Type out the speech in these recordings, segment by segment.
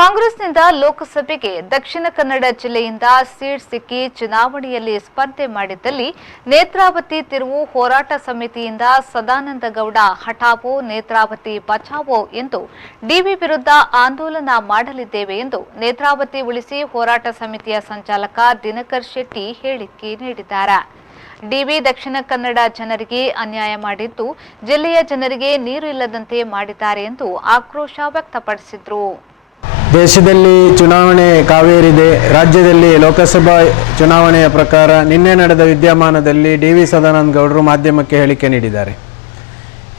ಕಾಂಗ್ರೆಸ್ನಿಂದ ಲೋಕಸಭೆಗೆ ದಕ್ಷಿಣ ಕನ್ನಡ ಜಿಲ್ಲೆಯಿಂದ ಸೀಟ್ ಸಿಕ್ಕಿ ಚುನಾವಣೆಯಲ್ಲಿ ಸ್ಪರ್ಧೆ ಮಾಡಿದ್ದಲ್ಲಿ ನೇತ್ರಾವತಿ ತಿರುವು ಹೋರಾಟ ಸಮಿತಿಯಿಂದ ಸದಾನಂದ ಗೌಡ ಹಠಾವೋ ನೇತ್ರಾವತಿ ಬಚಾವೋ ಎಂದು ಡಿವಿ ವಿರುದ್ಧ ಆಂದೋಲನ ಮಾಡಲಿದ್ದೇವೆ ಎಂದು ನೇತ್ರಾವತಿ ಉಳಿಸಿ ಹೋರಾಟ ಸಮಿತಿಯ ಸಂಚಾಲಕ ದಿನಕರ್ ಶೆಟ್ಟಿ ಹೇಳಿಕೆ ನೀಡಿದ್ದಾರೆ. ಡಿವಿ ದಕ್ಷಿಣ ಕನ್ನಡ ಜನರಿಗೆ ಅನ್ಯಾಯ ಮಾಡಿದ್ದು ಜಿಲ್ಲೆಯ ಜನರಿಗೆ ನೀರು ಇಲ್ಲದಂತೆ ಮಾಡಿದ್ದಾರೆ ಎಂದು ಆಕ್ರೋಶ ವ್ಯಕ್ತಪಡಿಸಿದರು. ದೇಶದಲ್ಲಿ ಚುನಾವಣೆ ಕಾವೇರಿದೆ. ರಾಜ್ಯದಲ್ಲಿ ಲೋಕಸಭಾ ಚುನಾವಣೆಯ ಪ್ರಕಾರ ನಿನ್ನೆ ನಡೆದ ವಿದ್ಯಮಾನದಲ್ಲಿ ಡಿವಿ ಸದಾನಂದ ಗೌಡರು ಮಾಧ್ಯಮಕ್ಕೆ ಹೇಳಿಕೆ ನೀಡಿದ್ದಾರೆ.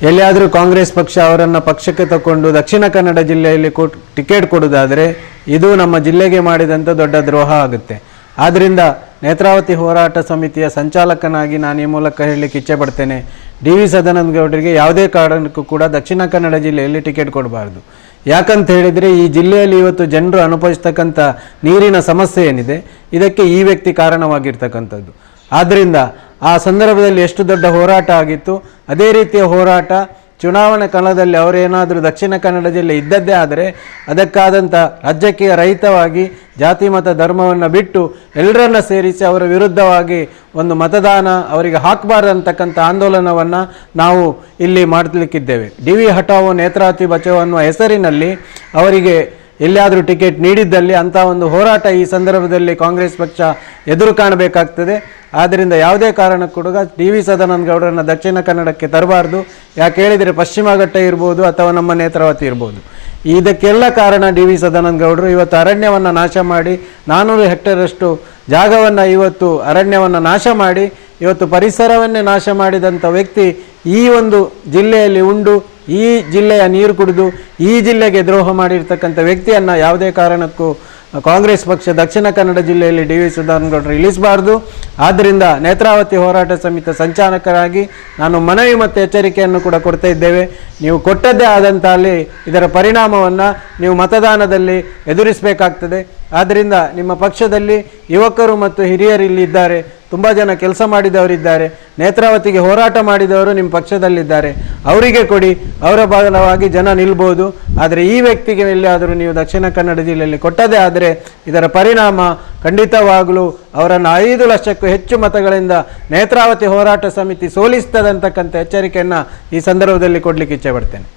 ಎಲ್ಲಿಯಾದರೂ ಕಾಂಗ್ರೆಸ್ ಪಕ್ಷ ಅವರನ್ನು ಪಕ್ಷಕ್ಕೆ ತಗೊಂಡು ದಕ್ಷಿಣ ಕನ್ನಡ ಜಿಲ್ಲೆಯಲ್ಲಿ ಟಿಕೆಟ್ ಕೊಡುವುದಾದರೆ ಇದು ನಮ್ಮ ಜಿಲ್ಲೆಗೆ ಮಾಡಿದಂಥ ದೊಡ್ಡ ದ್ರೋಹ ಆಗುತ್ತೆ. ಆದ್ದರಿಂದ ನೇತ್ರಾವತಿ ಹೋರಾಟ ಸಮಿತಿಯ ಸಂಚಾಲಕನಾಗಿ ನಾನು ಈ ಮೂಲಕ ಹೇಳಲಿಕ್ಕೆ ಇಚ್ಛೆ ಪಡ್ತೇನೆ, ಡಿವಿ ಸದಾನಂದ ಗೌಡರಿಗೆ ಯಾವುದೇ ಕಾರಣಕ್ಕೂ ಕೂಡ ದಕ್ಷಿಣ ಕನ್ನಡ ಜಿಲ್ಲೆಯಲ್ಲಿ ಟಿಕೆಟ್ ಕೊಡಬಾರ್ದು. ಯಾಕಂತ ಹೇಳಿದರೆ ಈ ಜಿಲ್ಲೆಯಲ್ಲಿ ಇವತ್ತು ಜನರು ಅನುಭವಿಸ್ತಕ್ಕಂಥ ನೀರಿನ ಸಮಸ್ಯೆ ಏನಿದೆ ಇದಕ್ಕೆ ಈ ವ್ಯಕ್ತಿ ಕಾರಣವಾಗಿರ್ತಕ್ಕಂಥದ್ದು. ಆದ್ದರಿಂದ ಆ ಸಂದರ್ಭದಲ್ಲಿ ಎಷ್ಟು ದೊಡ್ಡ ಹೋರಾಟ ಆಗಿತ್ತು, ಅದೇ ರೀತಿಯ ಹೋರಾಟ ಚುನಾವಣಾ ಕಾಲದಲ್ಲಿ ಅವರೇನಾದರೂ ದಕ್ಷಿಣ ಕನ್ನಡ ಜಿಲ್ಲೆ ಇದ್ದದ್ದೇ ಆದರೆ ಅದಕ್ಕಾದಂಥ ರಾಜ್ಯಕ್ಕೆ ರಹಿತವಾಗಿ ಜಾತಿ ಮತ ಧರ್ಮವನ್ನು ಬಿಟ್ಟು ಎಲ್ಲರನ್ನ ಸೇರಿಸಿ ಅವರ ವಿರುದ್ಧವಾಗಿ ಒಂದು ಮತದಾನ ಅವರಿಗೆ ಹಾಕಬಾರ್ದಂತಕ್ಕಂಥ ಆಂದೋಲನವನ್ನು ನಾವು ಇಲ್ಲಿ ಮಾಡಲಿಕ್ಕಿದ್ದೇವೆ. ಡಿವಿ ಹಠಾವೋ ನೇತ್ರಾವತಿ ಬಚಾವೋ ಅನ್ನುವ ಹೆಸರಿನಲ್ಲಿ ಅವರಿಗೆ ಎಲ್ಲಿಯಾದರೂ ಟಿಕೆಟ್ ನೀಡಿದ್ದಲ್ಲಿ ಅಂಥ ಒಂದು ಹೋರಾಟ ಈ ಸಂದರ್ಭದಲ್ಲಿ ಕಾಂಗ್ರೆಸ್ ಪಕ್ಷ ಎದುರು ಕಾಣಬೇಕಾಗ್ತದೆ. ಆದ್ದರಿಂದ ಯಾವುದೇ ಕಾರಣಕ್ಕೂ ಕೂಡ ಡಿವಿ ಸದಾನಂದ ಗೌಡರನ್ನು ದಕ್ಷಿಣ ಕನ್ನಡಕ್ಕೆ ತರಬಾರ್ದು. ಯಾಕೆ ಹೇಳಿದರೆ ಪಶ್ಚಿಮ ಘಟ್ಟ ಇರ್ಬೋದು ಅಥವಾ ನಮ್ಮ ನೇತ್ರಾವತಿ ಇರ್ಬೋದು, ಇದಕ್ಕೆಲ್ಲ ಕಾರಣ ಡಿವಿ ಸದಾನಂದ ಗೌಡರು. ಇವತ್ತು ಅರಣ್ಯವನ್ನು ನಾಶ ಮಾಡಿ 400 ಹೆಕ್ಟೇರಷ್ಟು ಜಾಗವನ್ನು ಇವತ್ತು ಅರಣ್ಯವನ್ನು ನಾಶ ಮಾಡಿ ಇವತ್ತು ಪರಿಸರವನ್ನೇ ನಾಶ ಮಾಡಿದಂಥ ವ್ಯಕ್ತಿ ಈ ಒಂದು ಜಿಲ್ಲೆಯಲ್ಲಿ ಉಂಡು ಈ ಜಿಲ್ಲೆಯ ನೀರು ಕುಡಿದು ಈ ಜಿಲ್ಲೆಗೆ ದ್ರೋಹ ಮಾಡಿರ್ತಕ್ಕಂಥ ವ್ಯಕ್ತಿಯನ್ನು ಯಾವುದೇ ಕಾರಣಕ್ಕೂ ಕಾಂಗ್ರೆಸ್ ಪಕ್ಷ ದಕ್ಷಿಣ ಕನ್ನಡ ಜಿಲ್ಲೆಯಲ್ಲಿ ಡಿವಿ ಸದಾನಂದ ಗೌಡರು ಇಳಿಸಬಾರ್ದು. ಆದ್ದರಿಂದ ನೇತ್ರಾವತಿ ಹೋರಾಟ ಸಮಿತಿ ಸಂಚಾಲಕರಾಗಿ ನಾನು ಮನವಿ ಮತ್ತು ಎಚ್ಚರಿಕೆಯನ್ನು ಕೂಡ ಕೊಡ್ತಾ ಇದ್ದೇವೆ. ನೀವು ಕೊಟ್ಟದ್ದೇ ಆದಂಥ ಅಲ್ಲಿ ಇದರ ಪರಿಣಾಮವನ್ನು ನೀವು ಮತದಾನದಲ್ಲಿ ಎದುರಿಸಬೇಕಾಗ್ತದೆ. ಆದ್ದರಿಂದ ನಿಮ್ಮ ಪಕ್ಷದಲ್ಲಿ ಯುವಕರು ಮತ್ತು ಹಿರಿಯರು ಇಲ್ಲಿ ಇದ್ದಾರೆ, ತುಂಬ ಜನ ಕೆಲಸ ಮಾಡಿದವರಿದ್ದಾರೆ, ನೇತ್ರಾವತಿಗೆ ಹೋರಾಟ ಮಾಡಿದವರು ನಿಮ್ಮ ಪಕ್ಷದಲ್ಲಿದ್ದಾರೆ, ಅವರಿಗೆ ಕೊಡಿ, ಅವರ ಬದಲಾಗಿ ಜನ ನಿಲ್ಬೋದು. ಆದರೆ ಈ ವ್ಯಕ್ತಿಗೆ ಎಲ್ಲಿಯಾದರೂ ನೀವು ದಕ್ಷಿಣ ಕನ್ನಡ ಜಿಲ್ಲೆಯಲ್ಲಿ ಕೊಟ್ಟದೇ ಆದರೆ ಇದರ ಪರಿಣಾಮ ಖಂಡಿತವಾಗಲೂ ಅವರನ್ನು 5 ಲಕ್ಷಕ್ಕೂ ಹೆಚ್ಚು ಮತಗಳಿಂದ ನೇತ್ರಾವತಿ ಹೋರಾಟ ಸಮಿತಿ ಸೋಲಿಸ್ತದೆ ಅಂತಕ್ಕಂಥ ಎಚ್ಚರಿಕೆಯನ್ನು ಈ ಸಂದರ್ಭದಲ್ಲಿ ಕೊಡಲಿಕ್ಕೆ ಇಚ್ಛೆ ಪಡ್ತೇನೆ.